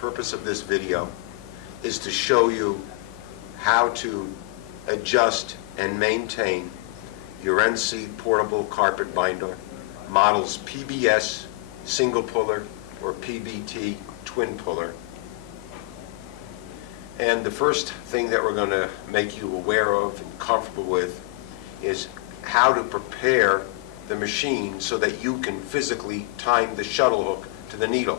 purpose of this video is to show you how to adjust and maintain your NC portable carpet binder, models PBS single puller or PBT twin puller. And the first thing that we're going to make you aware of and comfortable with is how to prepare the machine so that you can physically time the shuttle hook to the needle.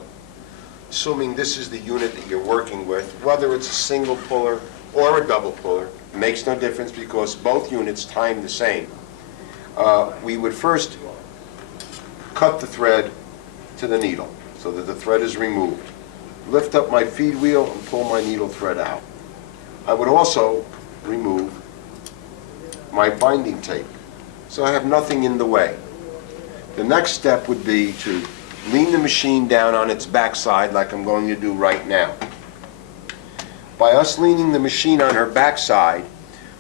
Assuming this is the unit that you're working with, whether it's a single puller or a double puller, it makes no difference because both units time the same. We would first cut the thread to the needle so that the thread is removed. Lift up my feed wheel and pull my needle thread out. I would also remove my binding tape so I have nothing in the way. The next step would be to lean the machine down on its backside like I'm going to do right now. By us leaning the machine on her backside,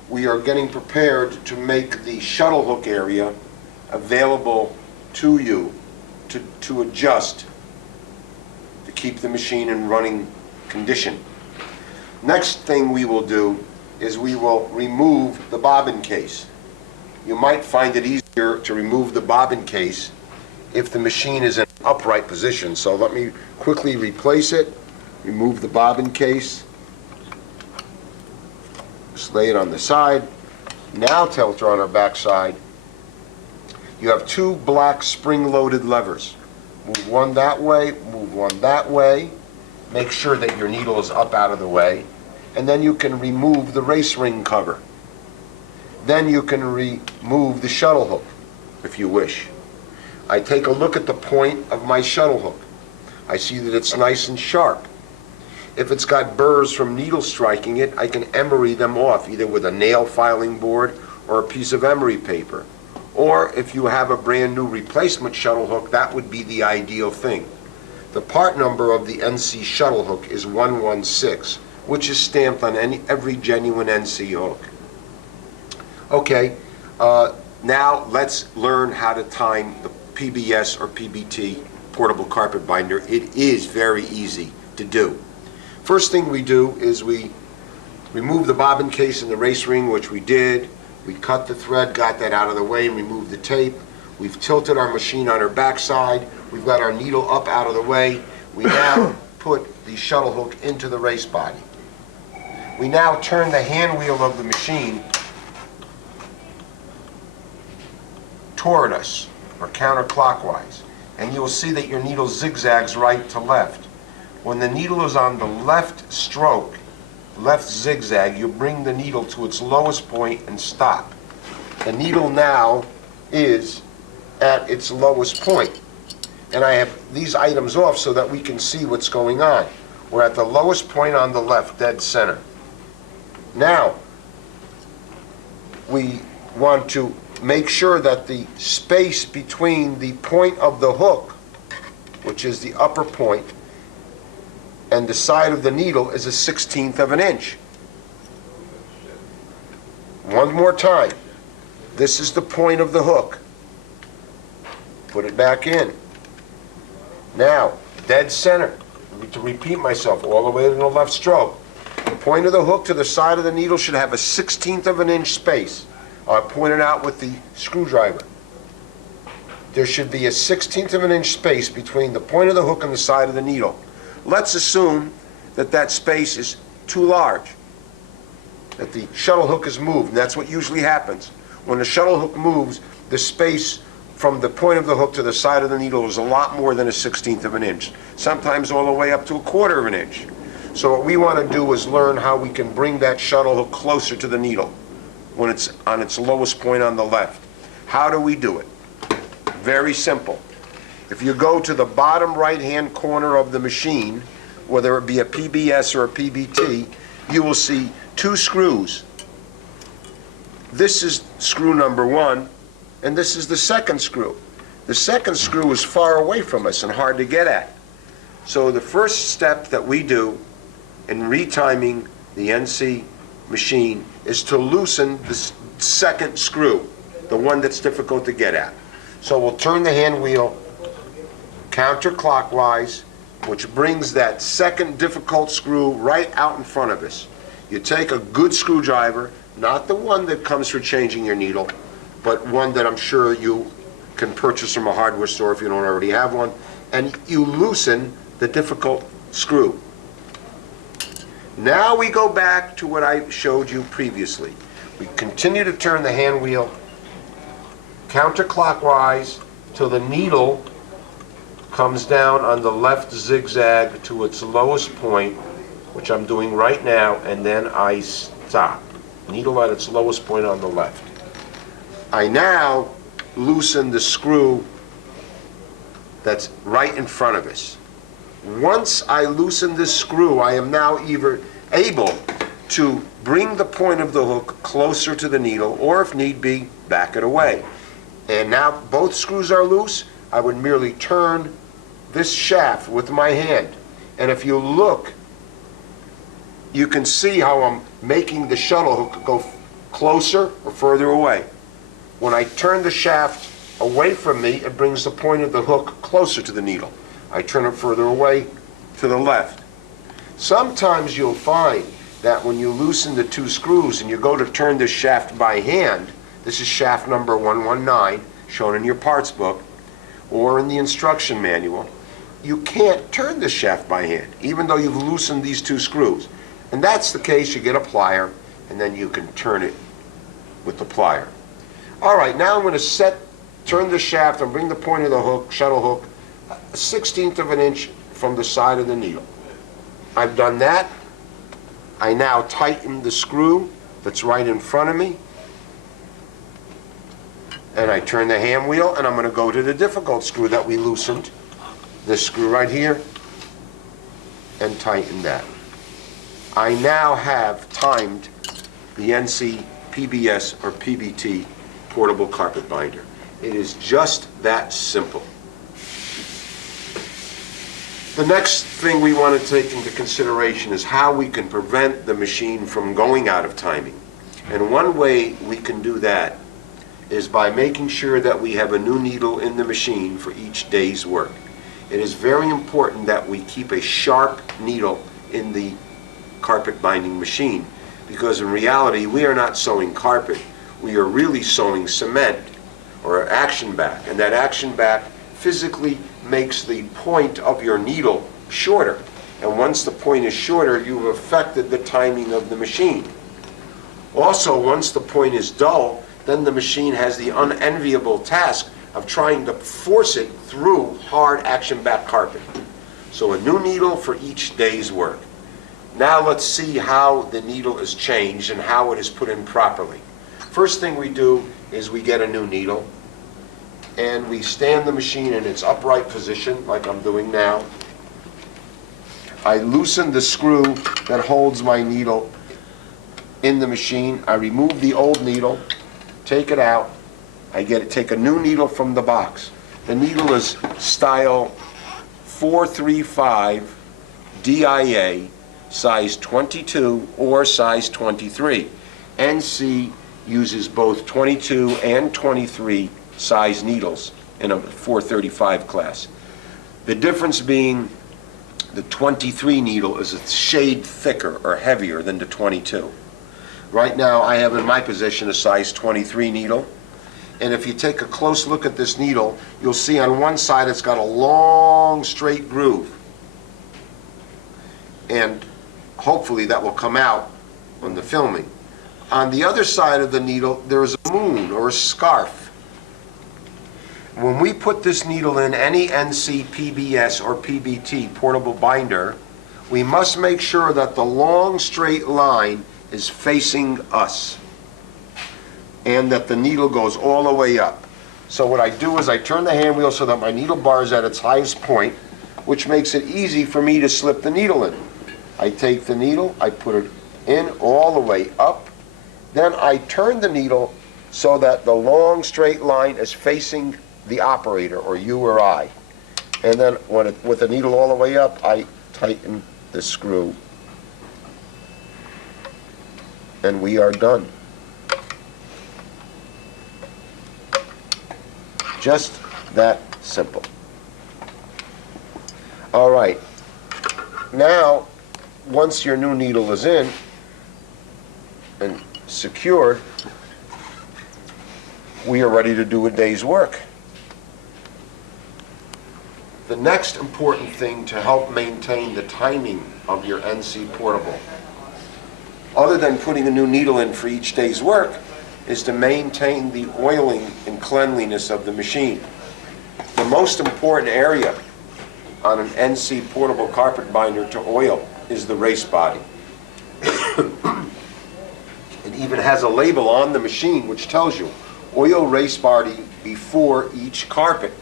we are getting prepared to make the shuttle hook area available to you to adjust, to keep the machine in running condition. Next thing we will do is we will remove the bobbin case. You might find it easier to remove the bobbin case if the machine is in an upright position. So let me quickly replace it, remove the bobbin case, just lay it on the side. Now tilt her on her back side. You have two black spring-loaded levers. Move one that way, move one that way. Make sure that your needle is up out of the way. And then you can remove the race ring cover. Then you can remove the shuttle hook, if you wish. I take a look at the point of my shuttle hook. I see that it's nice and sharp. If it's got burrs from needle striking it, I can emery them off, either with a nail filing board or a piece of emery paper. Or if you have a brand new replacement shuttle hook, that would be the ideal thing. The part number of the NC shuttle hook is 116, which is stamped on every genuine NC hook. Okay, now let's learn how to time the PBS or PBT portable carpet binder. It is very easy to do. First thing we do is we remove the bobbin case and the race ring, which we did. We cut the thread, got that out of the way, and removed the tape. We've tilted our machine on her backside. We've got our needle up out of the way. We now put the shuttle hook into the race body. We now turn the hand wheel of the machine toward us, or counterclockwise, and you will see that your needle zigzags right to left. When the needle is on the left stroke, left zigzag, you bring the needle to its lowest point and stop. The needle now is at its lowest point. And I have these items off so that we can see what's going on. We're at the lowest point on the left, dead center. Now, we want to make sure that the space between the point of the hook, which is the upper point, and the side of the needle is 1/16 of an inch. One more time. This is the point of the hook. Put it back in. Now, dead center. To repeat myself, all the way to the left stroke. The point of the hook to the side of the needle should have 1/16 of an inch space. I pointed out with the screwdriver. There should be 1/16 of an inch space between the point of the hook and the side of the needle. Let's assume that that space is too large, that the shuttle hook is moved, and that's what usually happens. When the shuttle hook moves, the space from the point of the hook to the side of the needle is a lot more than 1/16 of an inch, sometimes all the way up to 1/4 of an inch. So what we want to do is learn how we can bring that shuttle hook closer to the needle when it's on its lowest point on the left. How do we do it? Very simple. If you go to the bottom right-hand corner of the machine, whether it be a PBS or a PBT, you will see two screws. This is screw number 1, and this is the second screw. The second screw is far away from us and hard to get at. So the first step that we do in retiming the NC machine is to loosen the second screw, the one that's difficult to get at. So we'll turn the hand wheel counterclockwise which brings that second difficult screw right out in front of us. You take a good screwdriver, not the one that comes for changing your needle, but one that I'm sure you can purchase from a hardware store if you don't already have one, and you loosen the difficult screw. Now we go back to what I showed you previously. We continue to turn the hand wheel counterclockwise till the needle comes down on the left zigzag to its lowest point, which I'm doing right now, and then I stop. Needle at its lowest point on the left. I now loosen the screw that's right in front of us. Once I loosen this screw, I am now either able to bring the point of the hook closer to the needle, or if need be, back it away. And now both screws are loose. I would merely turn this shaft with my hand. And if you look, you can see how I'm making the shuttle hook go closer or further away. When I turn the shaft away from me, it brings the point of the hook closer to the needle. I turn it further away to the left. Sometimes you'll find that when you loosen the two screws and you go to turn this shaft by hand, this is shaft number 119, shown in your parts book or in the instruction manual, you can't turn this shaft by hand, even though you've loosened these two screws. And that's the case, you get a plier, and then you can turn it with the plier. All right, now I'm going to turn the shaft and bring the point of the hook, shuttle hook, 1/16 of an inch from the side of the needle. I've done that. I now tighten the screw that's right in front of me, and I turn the hand wheel, and I'm going to go to the difficult screw that we loosened, this screw right here, and tighten that. I now have timed the NC PBS or PBT portable carpet binder. It is just that simple. The next thing we want to take into consideration is how we can prevent the machine from going out of timing. And one way we can do that is by making sure that we have a new needle in the machine for each day's work. It is very important that we keep a sharp needle in the carpet binding machine, because in reality we are not sewing carpet, we are really sewing cement or action back, and that action back physically makes the point of your needle shorter, and once the point is shorter, you've affected the timing of the machine. Also, once the point is dull, then the machine has the unenviable task of trying to force it through hard action back carpet. So a new needle for each day's work. Now let's see how the needle is changed and how it is put in properly. First thing we do is we get a new needle, and we stand the machine in its upright position like I'm doing now. I loosen the screw that holds my needle in the machine. I remove the old needle, take it out. I take a new needle from the box. The needle is style 435 DIA, size 22 or size 23. NC uses both 22 and 23 size needles in a 435 class. The difference being the 23 needle is a shade thicker or heavier than the 22. Right now I have in my possession a size 23 needle, and if you take a close look at this needle, you'll see on one side it's got a long straight groove, and hopefully that will come out on the filming. On the other side of the needle there's a moon or a scarf. When we put this needle in any NC PBS or PBT portable binder, we must make sure that the long straight line is facing us and that the needle goes all the way up. So what I do is I turn the hand wheel so that my needle bar is at its highest point, which makes it easy for me to slip the needle in. I take the needle, I put it in all the way up, then I turn the needle so that the long straight line is facing the operator, or you or I. And then with the needle all the way up, I tighten the screw, and we are done. Just that simple. All right. Now, once your new needle is in and secured, we are ready to do a day's work. The next important thing to help maintain the timing of your NC portable, other than putting a new needle in for each day's work, is to maintain the oiling and cleanliness of the machine. The most important area on an NC portable carpet binder to oil is the race body. It even has a label on the machine which tells you, oil race body before each carpet.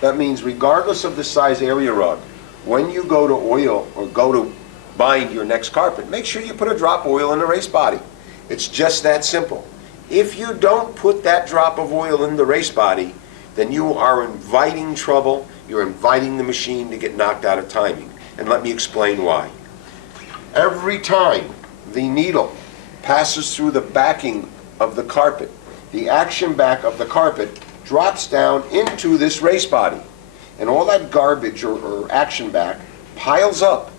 That means regardless of the size area rug, when you go to oil or go to bind your next carpet, make sure you put a drop of oil in the race body. It's just that simple. If you don't put that drop of oil in the race body, then you are inviting trouble, you're inviting the machine to get knocked out of timing. And let me explain why. Every time the needle passes through the backing of the carpet, the action back of the carpet drops down into this race body. And all that garbage or action back piles up,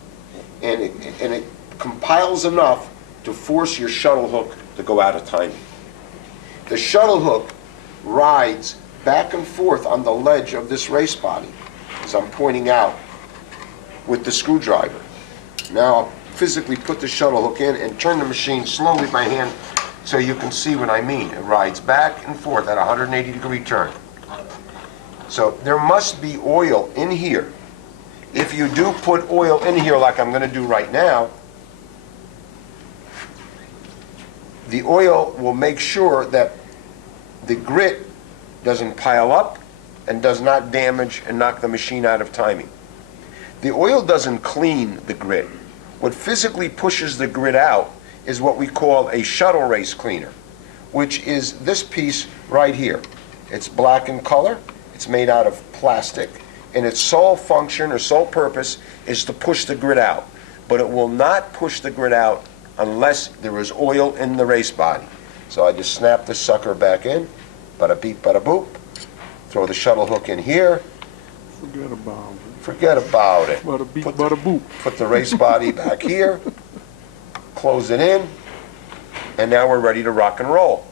and it compiles enough to force your shuttle hook to go out of timing. The shuttle hook rides back and forth on the ledge of this race body, as I'm pointing out with the screwdriver. Now I'll physically put the shuttle hook in and turn the machine slowly by hand so you can see what I mean. It rides back and forth at a 180-degree turn. So there must be oil in here. If you do put oil in here like I'm going to do right now, the oil will make sure that the grit doesn't pile up and does not damage and knock the machine out of timing. The oil doesn't clean the grit. What physically pushes the grit out is what we call a shuttle race cleaner, which is this piece right here. It's black in color, it's made out of plastic, and its sole function or sole purpose is to push the grit out. But it will not push the grit out unless there is oil in the race body. So I just snap this sucker back in, bada beep, bada boop, throw the shuttle hook in here. Forget about it. Forget about it. Bada beep, bada boop. Put the race body back here, close it in, and now we're ready to rock and roll.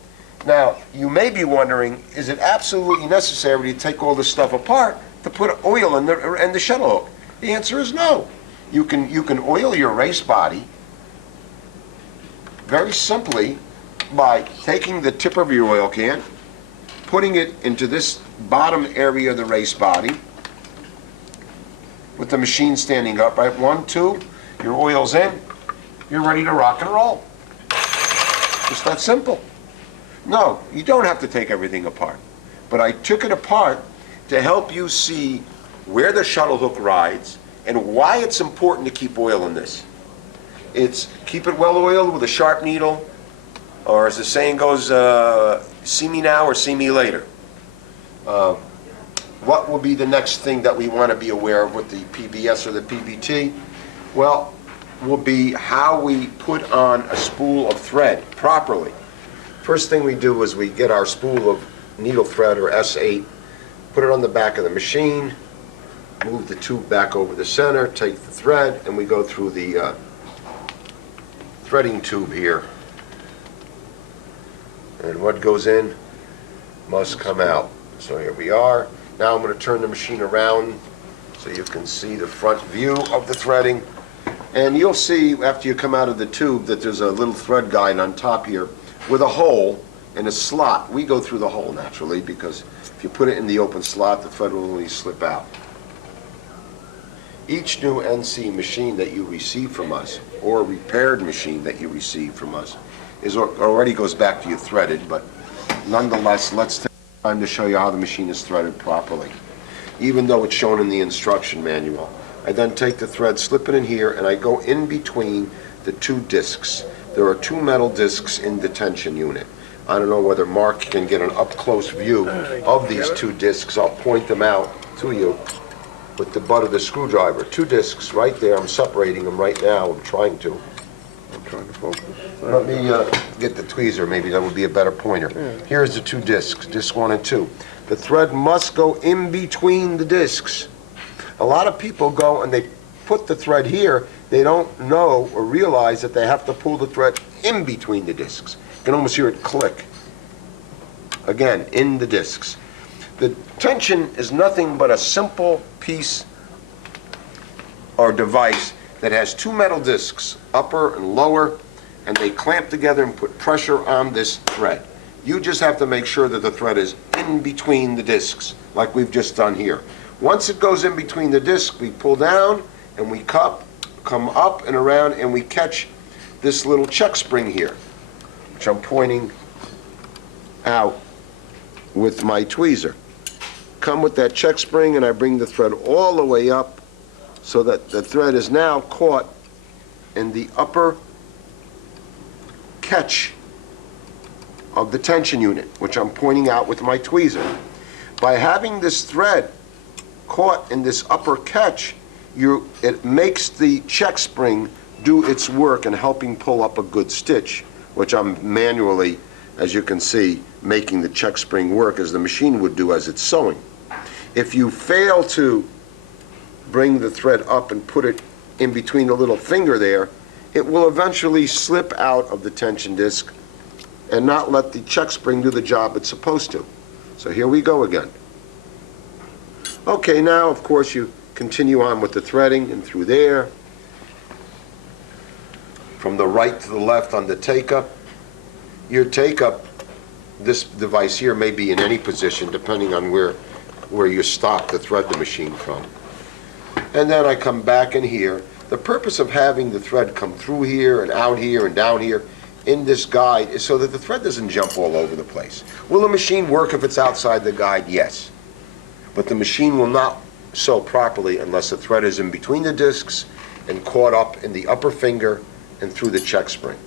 Now, you may be wondering, is it absolutely necessary to take all this stuff apart to put oil in the shuttle hook? The answer is no. You can oil your race body very simply by taking the tip of your oil can, putting it into this bottom area of the race body, with the machine standing up, right? 1, 2, your oil's in, you're ready to rock and roll. Just that simple. No, you don't have to take everything apart. But I took it apart to help you see where the shuttle hook rides and why it's important to keep oil in this. It's keep it well oiled with a sharp needle, or as the saying goes, see me now or see me later. What will be the next thing that we want to be aware of with the PBS or the PBT? Well, will be how we put on a spool of thread properly. First thing we do is we get our spool of needle thread, or S8, put it on the back of the machine, move the tube back over the center, take the thread, and we go through the threading tube here. And what goes in must come out. So here we are. Now I'm going to turn the machine around so you can see the front view of the threading. And you'll see after you come out of the tube that there's a little thread guide on top here with a hole and a slot. We go through the hole naturally because if you put it in the open slot, the thread will only slip out. Each new NC machine that you receive from us, or repaired machine that you receive from us, already goes back to you threaded, but nonetheless, let's take time to show you how the machine is threaded properly. Even though it's shown in the instruction manual, I then take the thread, slip it in here, and I go in between the two discs. There are two metal discs in the tension unit. I don't know whether Mark can get an up-close view of these two discs. I'll point them out to you with the butt of the screwdriver. Two discs right there. I'm separating them right now. I'm trying to focus. Let me get the tweezer. Maybe that would be a better pointer. Here's the two discs, disc 1 and 2. The thread must go in between the discs. A lot of people go and they put the thread here, they don't know or realize that they have to pull the thread in between the discs. You can almost hear it click. Again, in the discs. The tension is nothing but a simple piece or device that has two metal discs, upper and lower, and they clamp together and put pressure on this thread. You just have to make sure that the thread is in between the discs, like we've just done here. Once it goes in between the discs, we pull down and we come up and around, and we catch this little check spring here, which I'm pointing out with my tweezer. Come with that check spring, and I bring the thread all the way up so that the thread is now caught in the upper catch of the tension unit, which I'm pointing out with my tweezer. By having this thread caught in this upper catch, it makes the check spring do its work in helping pull up a good stitch, which I'm manually, as you can see, making the check spring work as the machine would do as it's sewing. If you fail to bring the thread up and put it in between the little finger there, it will eventually slip out of the tension disc and not let the check spring do the job it's supposed to. So here we go again. Okay, now of course you continue on with the threading and through there. From the right to the left on the take-up. Your take-up, this device here may be in any position depending on where you stop to thread the machine from. And then I come back in here. The purpose of having the thread come through here and out here and down here in this guide is so that the thread doesn't jump all over the place. Will the machine work if it's outside the guide? Yes. But the machine will not sew properly unless the thread is in between the discs and caught up in the upper finger and through the check spring.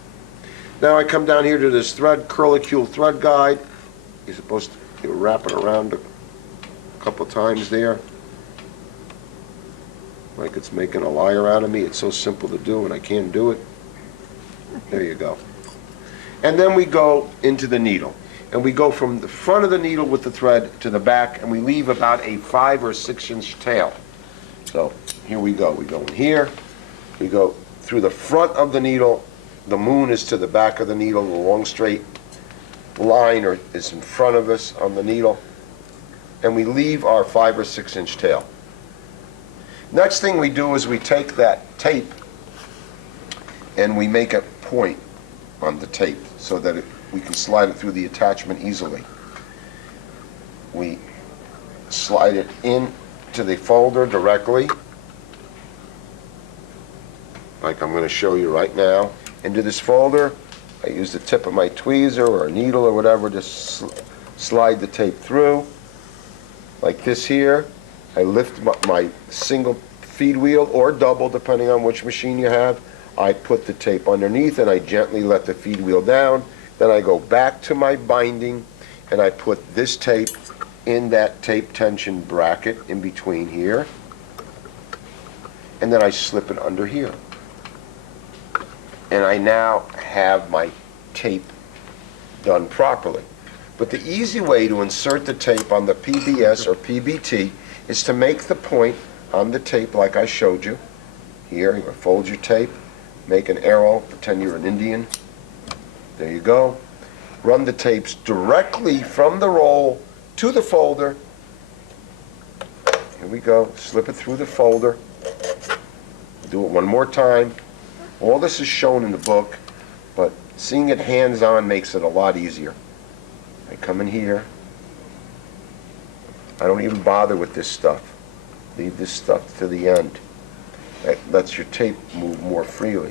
Now I come down here to this thread, curlicule thread guide. You're supposed to wrap it around a couple times there. Like it's making a liar out of me. It's so simple to do and I can't do it. There you go. And then we go into the needle. And we go from the front of the needle with the thread to the back, and we leave about a 5 or 6 inch tail. So here we go. We go in here. We go through the front of the needle. The moon is to the back of the needle. The long straight line is in front of us on the needle. And we leave our 5 or 6 inch tail. Next thing we do is we take that tape and we make a point on the tape so that we can slide it through the attachment easily. We slide it into the folder directly, like I'm going to show you right now. Into this folder, I use the tip of my tweezer or a needle or whatever to slide the tape through. Like this here, I lift my single feed wheel or double, depending on which machine you have. I put the tape underneath and I gently let the feed wheel down. Then I go back to my binding and I put this tape in that tape tension bracket in between here. And then I slip it under here. And I now have my tape done properly. But the easy way to insert the tape on the PBS or PBT is to make the point on the tape like I showed you. Here, you fold your tape, make an arrow, pretend you're an Indian. There you go. Run the tapes directly from the roll to the folder. Here we go. Slip it through the folder. Do it one more time. All this is shown in the book, but seeing it hands-on makes it a lot easier. I come in here. I don't even bother with this stuff. Leave this stuff to the end. That lets your tape move more freely.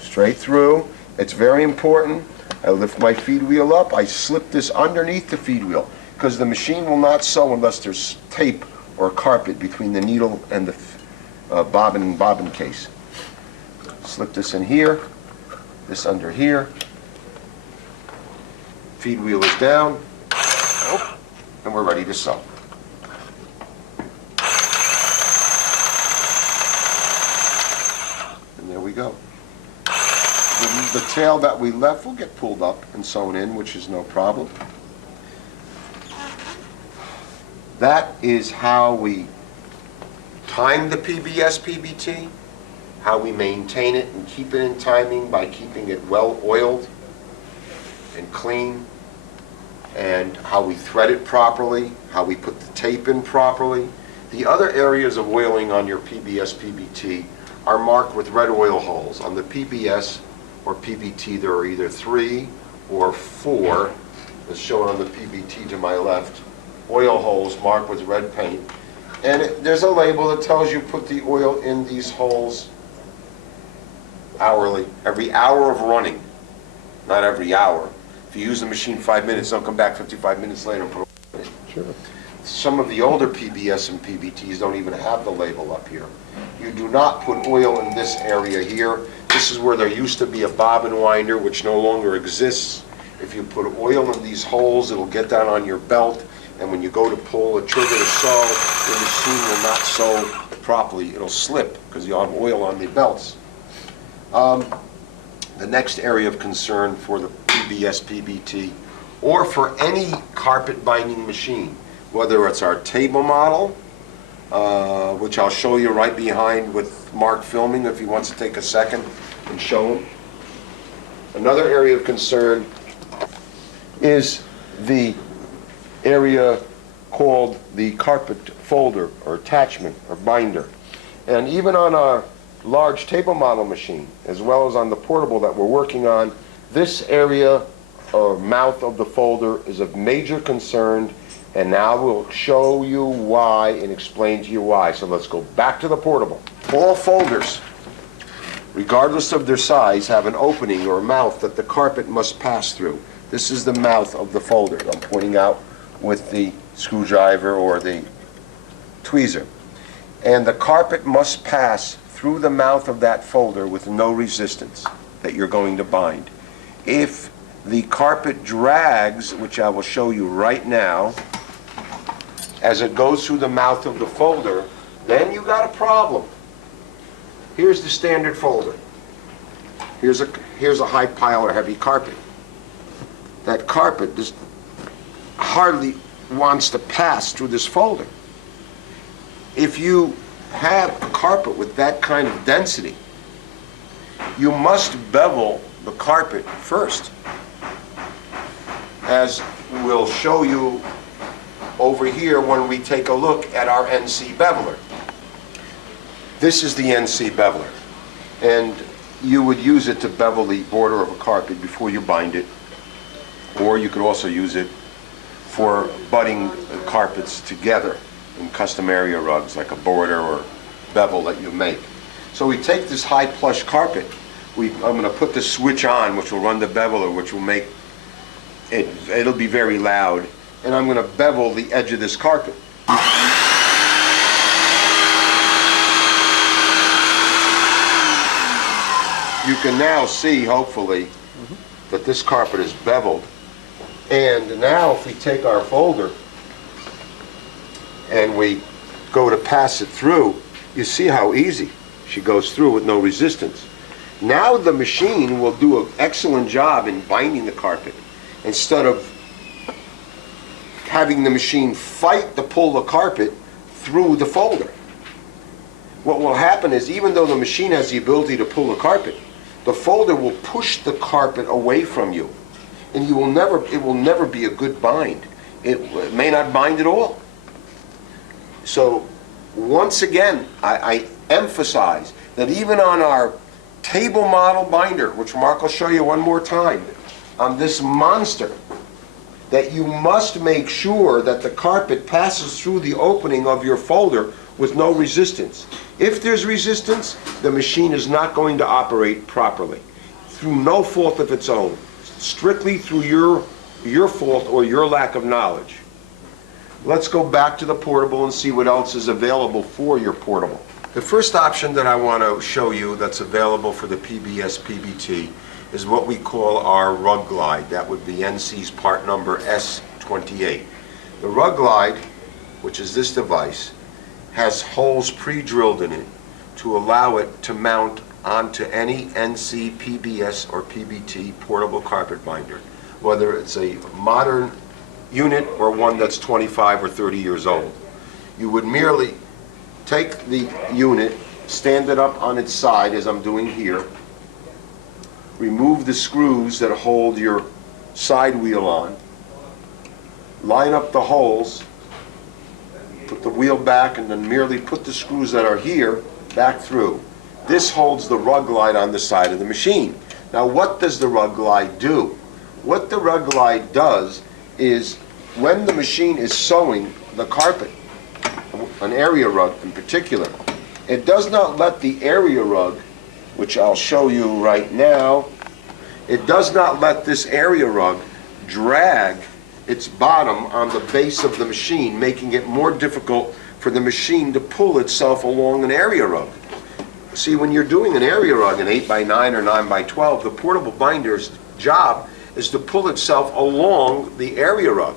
Straight through. It's very important. I lift my feed wheel up. I slip this underneath the feed wheel because the machine will not sew unless there's tape or carpet between the needle and the bobbin case. Slip this in here, this under here. Feed wheel is down, and we're ready to sew. go. The tail that we left will get pulled up and sewn in, which is no problem. That is how we time the PBS PBT, how we maintain it and keep it in timing by keeping it well oiled and clean, and how we thread it properly, how we put the tape in properly. The other areas of oiling on your PBS PBT are marked with red oil holes. On the PBS or PBT, there are either 3 or 4, as shown on the PBT to my left, oil holes marked with red paint. And there's a label that tells you put the oil in these holes hourly, every hour of running, not every hour. If you use the machine 5 minutes, don't come back 55 minutes later and put oil in it. Sure. Some of the older PBS and PBTs don't even have the label up here. You do not put oil in this area here. This is where there used to be a bobbin winder, which no longer exists. If you put oil in these holes, it'll get down on your belt, and when you go to pull a trigger to sew, the machine will not sew properly. It'll slip because you'll have oil on the belts. The next area of concern for the PBS PBT, or for any carpet binding machine, whether it's our table model, which I'll show you right behind with Mark filming if he wants to take a second and show him. Another area of concern is the area called the carpet folder or attachment or binder. And even on our large table model machine, as well as on the portable that we're working on, this area or mouth of the folder is of major concern, and now we'll show you why and explain to you why. So let's go back to the portable. All folders, regardless of their size, have an opening or a mouth that the carpet must pass through. This is the mouth of the folder I'm pointing out with the screwdriver or the tweezer. And the carpet must pass through the mouth of that folder with no resistance that you're going to bind. If the carpet drags, which I will show you right now, as it goes through the mouth of the folder, then you got a problem. Here's the standard folder. Here's a high pile or heavy carpet. That carpet just hardly wants to pass through this folder. If you have a carpet with that kind of density, you must bevel the carpet first, as we'll show you over here when we take a look at our NC beveler. This is the NC beveler, and you would use it to bevel the border of a carpet before you bind it, or you could also use it for butting carpets together in custom area rugs, like a border or bevel that you make. So we take this high plush carpet, I'm going to put the switch on, which will run the beveler, which will make it, it'll be very loud, and I'm going to bevel the edge of this carpet. You can now see, hopefully, that this carpet is beveled. And now if we take our folder and we go to pass it through, you see how easy she goes through with no resistance. Now the machine will do an excellent job in binding the carpet, instead of having the machine fight to pull the carpet through the folder. What will happen is, even though the machine has the ability to pull the carpet, the folder will push the carpet away from you, and it will never be a good bind. It may not bind at all. So once again, I emphasize that even on our table model binder, which Mark will show you one more time, on this monster, that you must make sure that the carpet passes through the opening of your folder with no resistance. If there's resistance, the machine is not going to operate properly, through no fault of its own, strictly through your fault or your lack of knowledge. Let's go back to the portable and see what else is available for your portable. The first option that I want to show you that's available for the PBS PBT is what we call our rug glide. That would be NC's part number S28. The rug glide, which is this device, has holes pre-drilled in it to allow it to mount onto any NC, PBS, or PBT portable carpet binder, whether it's a modern unit or one that's 25 or 30 years old. You would merely take the unit, stand it up on its side as I'm doing here, remove the screws that hold your side wheel on, line up the holes, put the wheel back, and then merely put the screws that are here back through. This holds the rug glide on the side of the machine. Now, what does the rug glide do? What the rug glide does is, when the machine is sewing the carpet, an area rug in particular, it does not let the area rug, which I'll show you right now, it does not let this area rug drag its bottom on the base of the machine, making it more difficult for the machine to pull itself along an area rug. See, when you're doing an area rug, an 8x9 or 9x12, the portable binder's job is to pull itself along the area rug.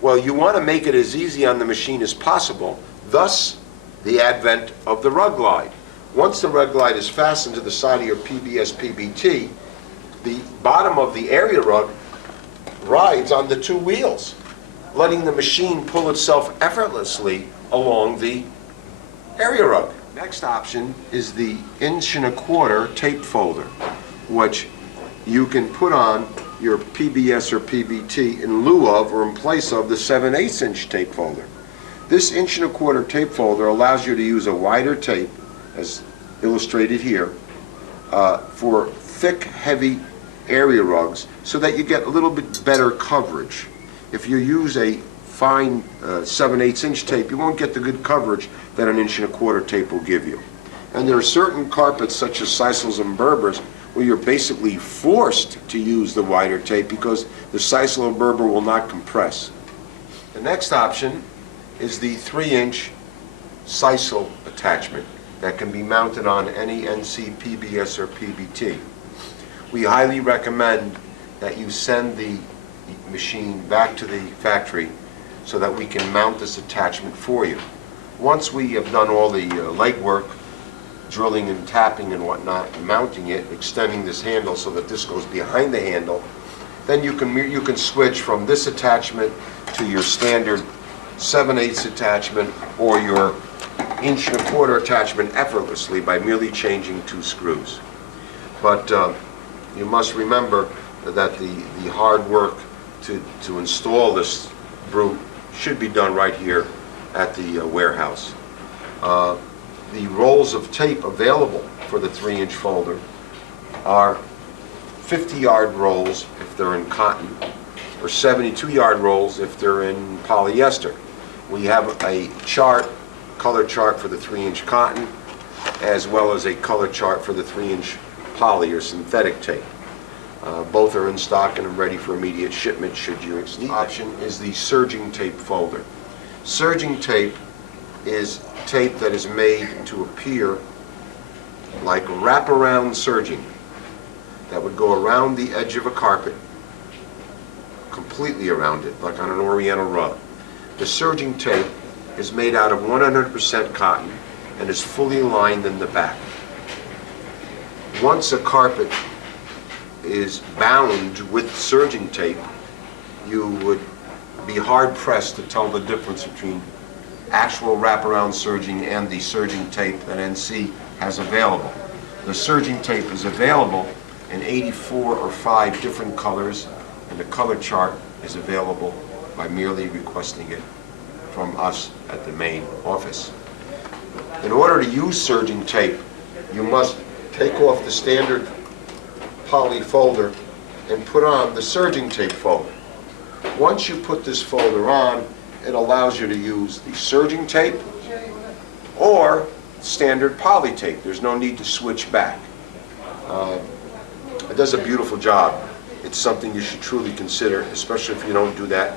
Well, you want to make it as easy on the machine as possible, thus the advent of the rug glide. Once the rug glide is fastened to the side of your PBS PBT, the bottom of the area rug rides on the two wheels, letting the machine pull itself effortlessly along the area rug. Next option is the 1¼ tape folder, which you can put on your PBS or PBT in lieu of or in place of the 7/8" tape folder. This 1¼ tape folder allows you to use a wider tape, as illustrated here, for thick, heavy area rugs, so that you get a little bit better coverage. If you use a fine 7/8" tape, you won't get the good coverage that an 1¼ tape will give you. And there are certain carpets, such as Sisals and Berbers, where you're basically forced to use the wider tape because the Sisal or Berber will not compress. The next option is the 3" Sisal attachment that can be mounted on any NC, PBS, or PBT. We highly recommend that you send the machine back to the factory so that we can mount this attachment for you. Once we have done all the legwork, drilling and tapping and whatnot, mounting it, extending this handle so that this goes behind the handle, then you can switch from this attachment to your standard 7/8 attachment or your 1¼ attachment effortlessly by merely changing 2 screws. But you must remember that the hard work to install this brute should be done right here at the warehouse. The rolls of tape available for the 3" folder are 50-yard rolls if they're in cotton, or 72-yard rolls if they're in polyester. We have a chart, color chart for the 3" cotton, as well as a color chart for the 3" poly or synthetic tape. Both are in stock and ready for immediate shipment should you need. The option is the surging tape folder. Surging tape is tape that is made to appear like wraparound surging that would go around the edge of a carpet, completely around it, like on an oriental rug. The surging tape is made out of 100% cotton and is fully lined in the back. Once a carpet is bound with surging tape, you would be hard-pressed to tell the difference between actual wraparound surging and the surging tape that NC has available. The surging tape is available in 84 or 5 different colors, and the color chart is available by merely requesting it from us at the main office. In order to use surging tape, you must take off the standard poly folder and put on the surging tape folder. Once you put this folder on, it allows you to use the surging tape or standard poly tape. There's no need to switch back. It does a beautiful job. It's something you should truly consider, especially if you don't do that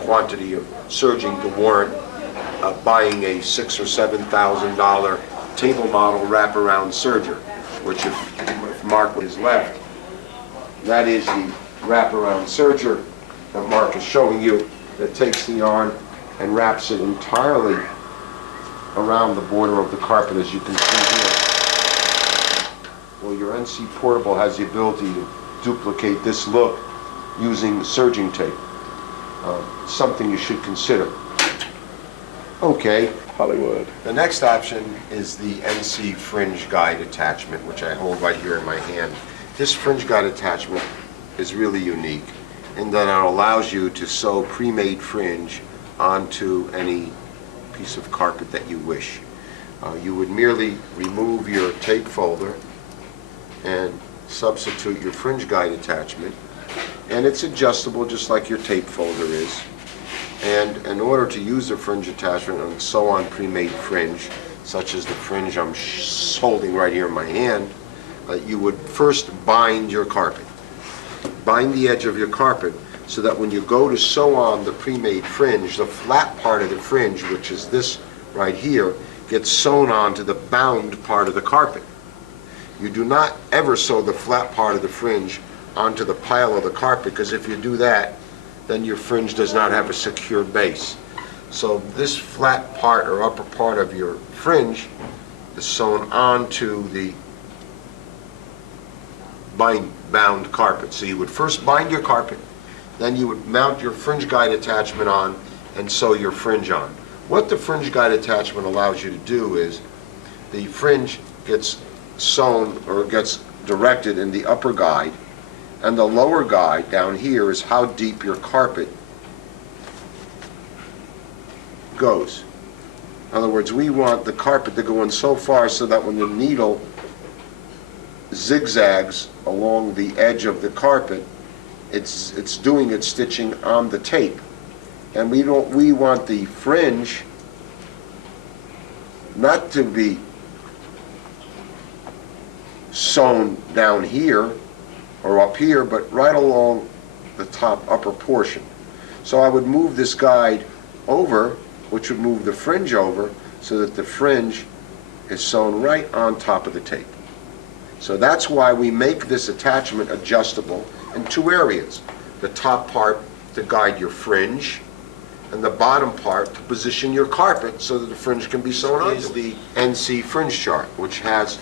quantity of surging to warrant buying a $6,000 or $7,000 table model wraparound serger, which if Mark is left, that is the wraparound serger that Mark is showing you, that takes the yarn and wraps it entirely around the border of the carpet, as you can see here. your NC Portable has the ability to duplicate this look using serging tape. Something you should consider. Okay. Hollywood. The next option is the NC fringe guide attachment, which I hold right here in my hand. This fringe guide attachment is really unique in that it allows you to sew pre-made fringe onto any piece of carpet that you wish. You would merely remove your tape folder and substitute your fringe guide attachment, and it's adjustable just like your tape folder is. And in order to use the fringe attachment and sew on pre-made fringe, such as the fringe I'm holding right here in my hand, you would first bind your carpet. Bind the edge of your carpet so that when you go to sew on the pre-made fringe, the flat part of the fringe, which is this right here, gets sewn onto the bound part of the carpet. You do not ever sew the flat part of the fringe onto the pile of the carpet, because if you do that, then your fringe does not have a secure base. So this flat part or upper part of your fringe is sewn onto the bound carpet. So you would first bind your carpet, then you would mount your fringe guide attachment on and sew your fringe on. What the fringe guide attachment allows you to do is the fringe gets sewn or gets directed in the upper guide, and the lower guide down here is how deep your carpet goes. In other words, we want the carpet to go in so far so that when the needle zigzags along the edge of the carpet, it's doing its stitching on the tape. And we want the fringe not to be sewn down here or up here, but right along the top upper portion. So I would move this guide over, which would move the fringe over, so that the fringe is sewn right on top of the tape. So that's why we make this attachment adjustable in two areas. The top part to guide your fringe, and the bottom part to position your carpet so that the fringe can be sewn on. This is the NC fringe chart, which has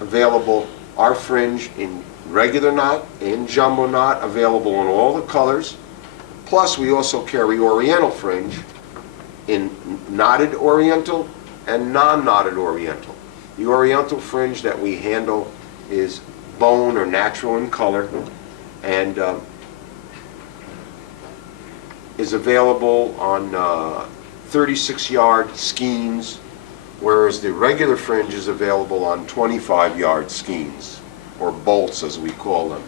available our fringe in regular knot, in jumbo knot, available in all the colors. Plus we also carry oriental fringe in knotted oriental and non-knotted oriental. The oriental fringe that we handle is bone or natural in color, and is available on 36-yard skeins, whereas the regular fringe is available on 25-yard skeins, or bolts as we call them.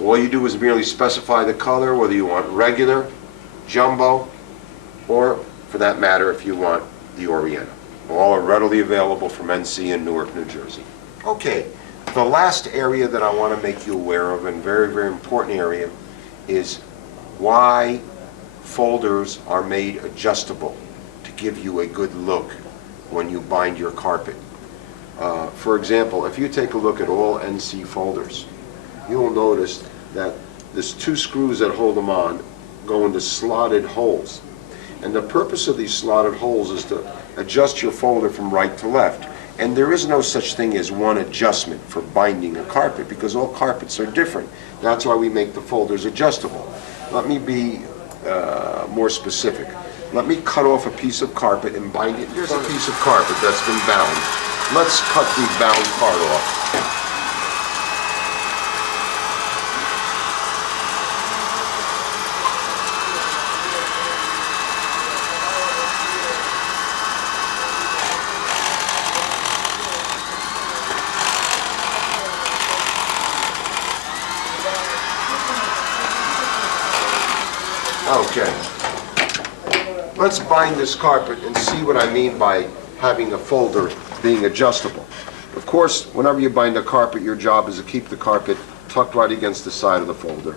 All you do is merely specify the color, whether you want regular, jumbo, or for that matter if you want the oriental. All are readily available from NC in Newark, New Jersey. Okay, the last area that I want to make you aware of, and very, very important area, is why folders are made adjustable to give you a good look when you bind your carpet. For example, if you take a look at all NC folders, you will notice that there's two screws that hold them on go into slotted holes. And the purpose of these slotted holes is to adjust your folder from right to left. And there is no such thing as one adjustment for binding a carpet, because all carpets are different. That's why we make the folders adjustable. Let me be more specific. Let me cut off a piece of carpet and bind it. Here's a piece of carpet that's been bound. Let's cut the bound part off. Okay, let's bind this carpet and see what I mean by having a folder being adjustable. Of course, whenever you bind a carpet, your job is to keep the carpet tucked right against the side of the folder.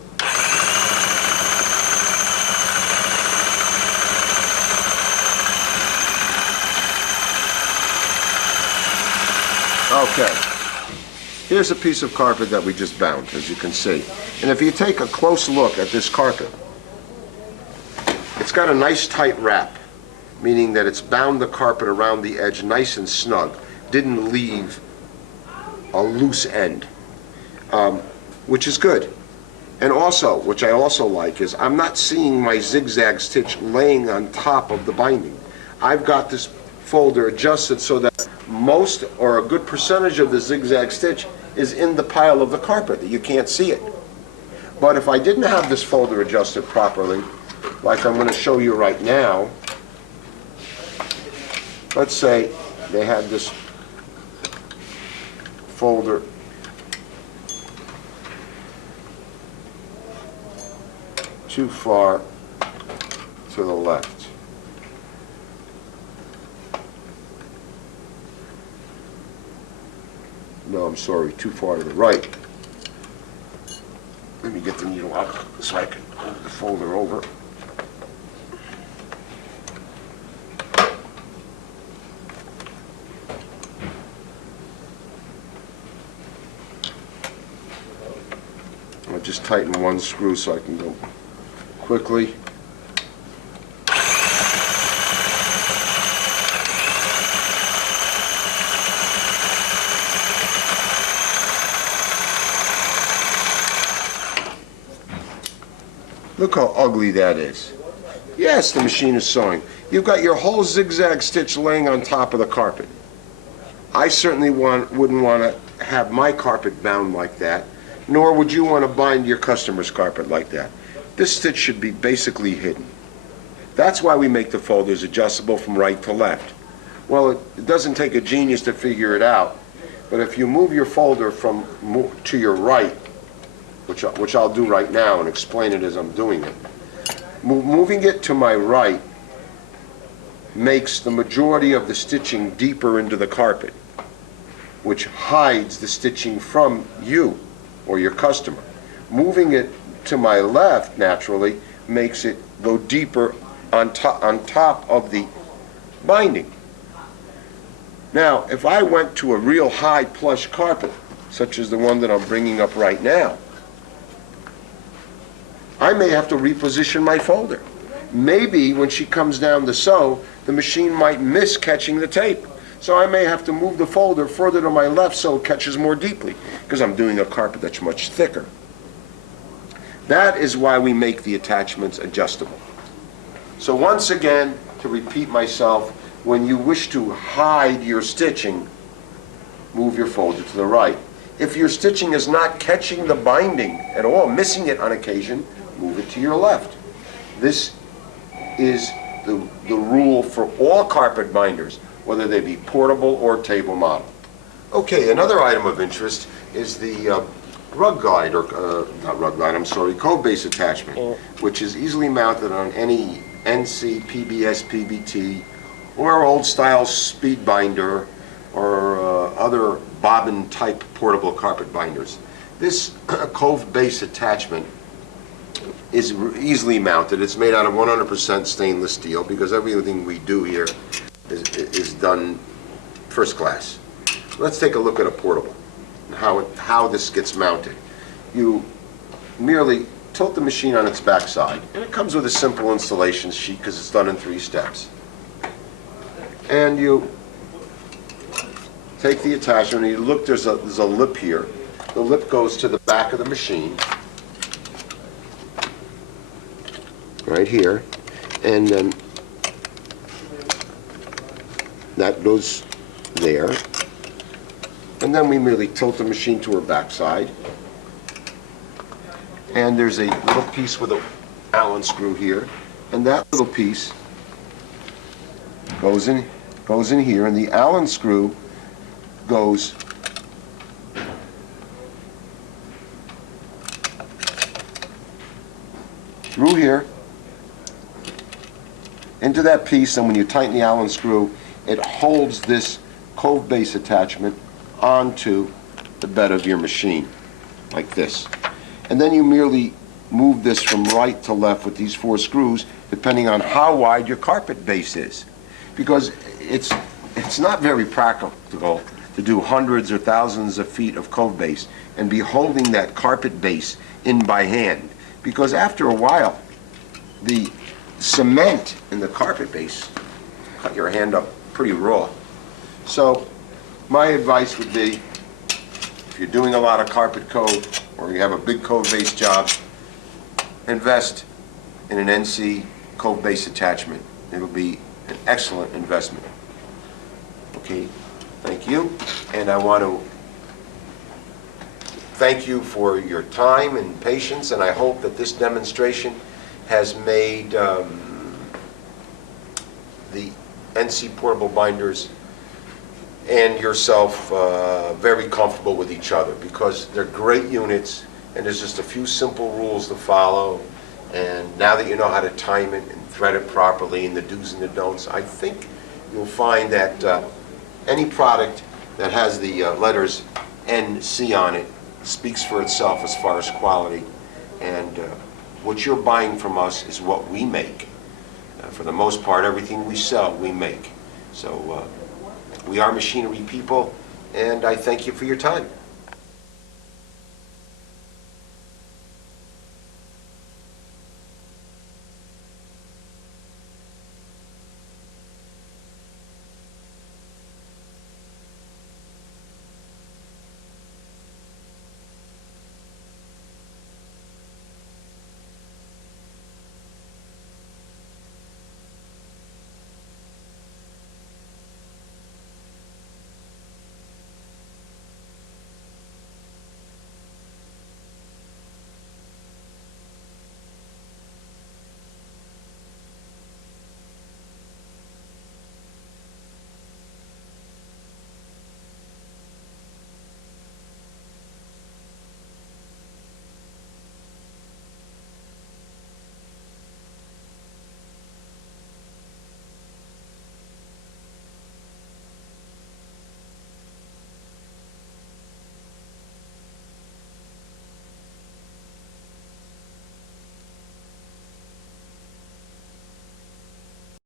Okay, here's a piece of carpet that we just bound, as you can see. And if you take a close look at this carpet, it's got a nice tight wrap, meaning that it's bound the carpet around the edge nice and snug, didn't leave a loose end, which is good. And also, which I also like, is I'm not seeing my zigzag stitch laying on top of the binding. I've got this folder adjusted so that most or a good percentage of the zigzag stitch is in the pile of the carpet, that you can't see it. But if I didn't have this folder adjusted properly, like I'm going to show you right now, let's say they had this folder too far to the left. No, I'm sorry, too far to the right. Let me get the needle out so I can move the folder over. I'll just tighten one screw so I can go quickly. Look how ugly that is. Yes, the machine is sewing. You've got your whole zigzag stitch laying on top of the carpet. I certainly wouldn't want to have my carpet bound like that, nor would you want to bind your customer's carpet like that. This stitch should be basically hidden. That's why we make the folders adjustable from right to left. Well, it doesn't take a genius to figure it out, but if you move your folder from to your right, which I'll do right now and explain it as I'm doing it, moving it to my right makes the majority of the stitching deeper into the carpet, which hides the stitching from you or your customer. Moving it to my left, naturally, makes it go deeper on top of the binding. Now, if I went to a real high plush carpet, such as the one that I'm bringing up right now, I may have to reposition my folder. Maybe when she comes down to sew, the machine might miss catching the tape. So I may have to move the folder further to my left so it catches more deeply, because I'm doing a carpet that's much thicker. That is why we make the attachments adjustable. So once again, to repeat myself, when you wish to hide your stitching, move your folder to the right. If your stitching is not catching the binding at all, missing it on occasion, move it to your left. This is the rule for all carpet binders, whether they be portable or table model. Okay, another item of interest is the rug glide, or not rug glide, I'm sorry, Cove base attachment, which is easily mounted on any NC, PBS, PBT, or old style speed binder, or other bobbin type portable carpet binders. This Cove base attachment is easily mounted. It's made out of 100% stainless steel, because everything we do here is done first class. Let's take a look at a portable, and how this gets mounted. You merely tilt the machine on its backside, and it comes with a simple installation sheet because it's done in 3 steps. And you take the attachment and you look, there's a lip here. The lip goes to the back of the machine, right here, and then that goes there. And then we merely tilt the machine to her backside. And there's a little piece with an Allen screw here, and that little piece goes in here, and the Allen screw goes through here into that piece, and when you tighten the Allen screw, it holds this Cove base attachment onto the bed of your machine, like this. And then you merely move this from right to left with these 4 screws, depending on how wide your carpet base is. Because it's not very practical to do hundreds or thousands of feet of Cove base and be holding that carpet base in by hand. Because after a while, the cement in the carpet base cut your hand up pretty raw. So my advice would be you're doing a lot of carpet cove, or you have a big cove-based job, invest in an NC cove-based attachment. It'll be an excellent investment. Okay, thank you. And I want to thank you for your time and patience, and I hope that this demonstration has made the NC portable binders and yourself very comfortable with each other, because they're great units and there's just a few simple rules to follow. And now that you know how to time it and thread it properly and the do's and the don'ts, I think you'll find that any product that has the letters NC on it speaks for itself as far as quality. And what you're buying from us is what we make. For the most part, everything we sell, we make. So we are machinery people, and I thank you for your time.